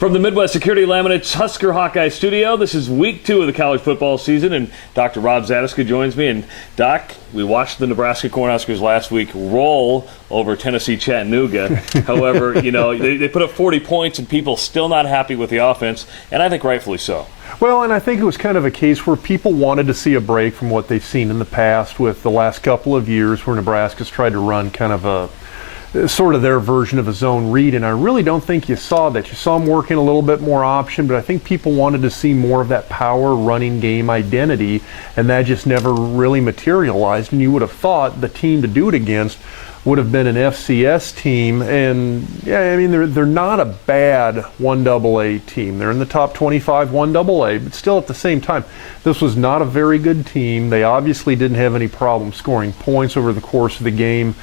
From the Midwest Security Laminates Husker Hawkeye Studio, this is week 2 of the college football season, and Dr. Rob Zadiska joins me. And Doc, we watched the Nebraska Cornhuskers last week roll over Tennessee Chattanooga. However, they put up 40 points, and people still not happy with the offense, and I think rightfully so. Well, and I think it was kind of a case where people wanted to see a break from what they've seen in the past with the last couple of years where Nebraska's tried to run kind of a sort of their version of a zone read, and I really don't think you saw that. You saw them working a little bit more option, but I think people wanted to see more of that power running game identity, and that just never really materialized. And you would have thought the team to do it against would have been an FCS team, and yeah, I mean they're not a bad 1AA team. They're in the top 25 1AA, but still at the same time, this was not a very good team. They obviously didn't have any problem scoring points over the course of the game.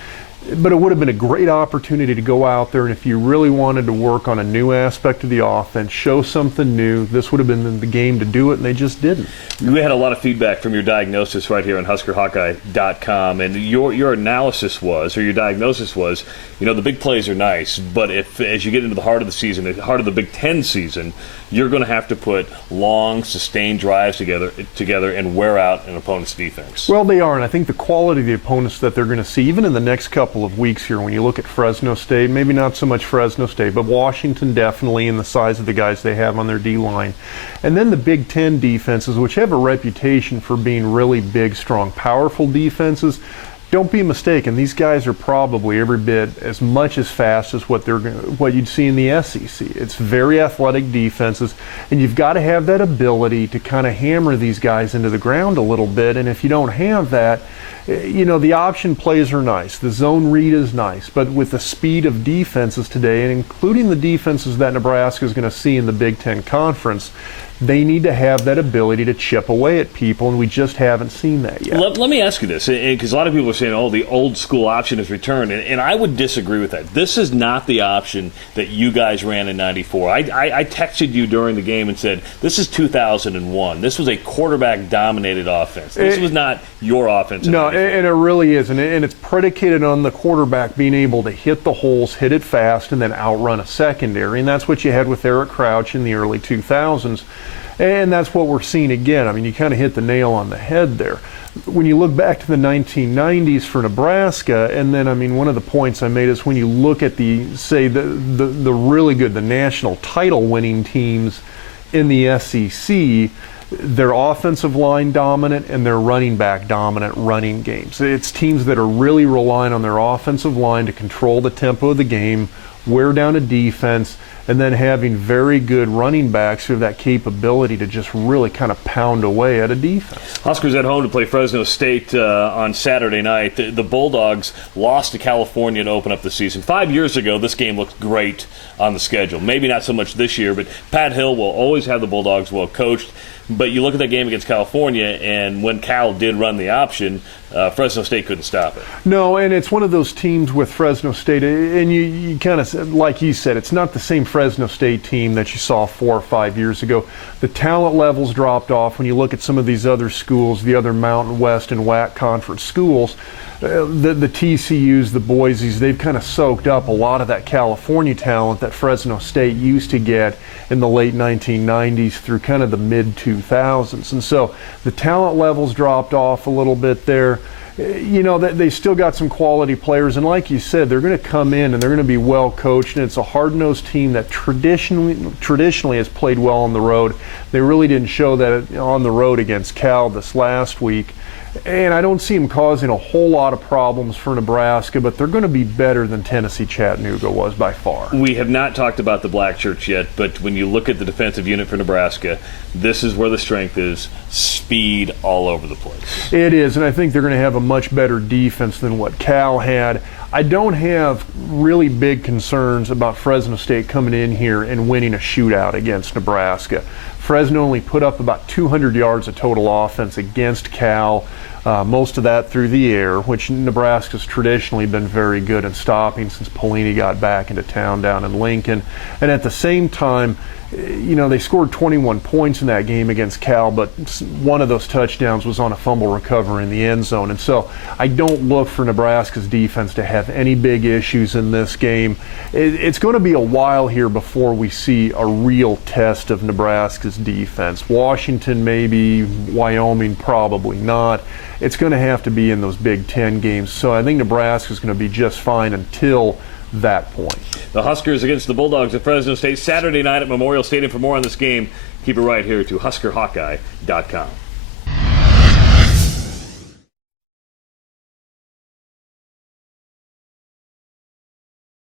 But it would have been a great opportunity to go out there, and if you really wanted to work on a new aspect of the offense, show something new, this would have been the game to do it, and they just didn't. We had a lot of feedback from your diagnosis right here on HuskerHawkeye.com, and your analysis was, or your diagnosis was, the big plays are nice, but if as you get into the heart of the season, the heart of the Big Ten season, you're going to have to put long, sustained drives together and wear out an opponent's defense. Well, they are, and I think the quality of the opponents that they're going to see, even in the next couple of weeks here, when you look at Fresno State, maybe not so much Fresno State, but Washington definitely, and the size of the guys they have on their D-line. And then the Big Ten defenses, which have a reputation for being really big, strong, powerful defenses. Don't be mistaken, these guys are probably every bit as much as fast as what you'd see in the SEC. It's very athletic defenses, and you've got to have that ability to kind of hammer these guys into the ground a little bit, and if you don't have that, the option plays are nice, the zone read is nice, but with the speed of defenses today, and including the defenses that Nebraska is going to see in the Big Ten Conference, they need to have that ability to chip away at people, and we just haven't seen that yet. Let me ask you this, because a lot of people are saying, the old school option has returned, and I would disagree with that. This is not the option that you guys ran in '94. I texted you during the game and said, this is 2001. This was a quarterback-dominated offense. This was not your offense. No, and it really isn't, and it's predicated on the quarterback being able to hit the holes, hit it fast, and then outrun a secondary, and that's what you had with Eric Crouch in the early 2000s. And that's what we're seeing again. I mean, you kind of hit the nail on the head there. When you look back to the 1990s for Nebraska, and then, one of the points I made is when you look at the really good, the national title winning teams in the SEC, their offensive line dominant and their running back dominant running games. It's teams that are really relying on their offensive line to control the tempo of the game, wear down a defense, and then having very good running backs who have that capability to just really kind of pound away at a defense. Huskers at home to play Fresno State on Saturday night. The Bulldogs lost to California to open up the season. 5 years ago, this game looked great on the schedule. Maybe not so much this year, but Pat Hill will always have the Bulldogs well coached. But you look at that game against California, and when Cal did run the option, Fresno State couldn't stop it. No, and it's one of those teams with Fresno State, and you kind of, like you said, it's not the same Fresno State team that you saw 4 or 5 years ago. The talent levels dropped off when you look at some of these other schools, the other Mountain West and WAC conference schools. The TCUs, the Boise's, they've kind of soaked up a lot of that California talent that Fresno State used to get in the late 1990s through kind of the mid-2000s. And so the talent levels dropped off a little bit there. They still got some quality players, and like you said, they're going to come in and they're going to be well coached, and it's a hard-nosed team that traditionally has played well on the road. They really didn't show that on the road against Cal this last week. And I don't see them causing a whole lot of problems for Nebraska, but they're going to be better than Tennessee Chattanooga was by far. We have not talked about the black shirts yet, but when you look at the defensive unit for Nebraska, this is where the strength is, speed all over the place. It is, and I think they're going to have a much better defense than what Cal had. I don't have really big concerns about Fresno State coming in here and winning a shootout against Nebraska. Fresno only put up about 200 yards of total offense against Cal. most of that through the air, which Nebraska's traditionally been very good at stopping since Pelini got back into town down in Lincoln. And at the same time, they scored 21 points in that game against Cal, but one of those touchdowns was on a fumble recovery in the end zone. And so I don't look for Nebraska's defense to have any big issues in this game. It's going to be a while here before we see a real test of Nebraska's defense. Washington maybe, Wyoming probably not. It's going to have to be in those Big Ten games. So I think Nebraska's going to be just fine until that point. The Huskers against the Bulldogs at Fresno State Saturday night at Memorial Stadium. For more on this game, keep it right here to HuskerHawkeye.com.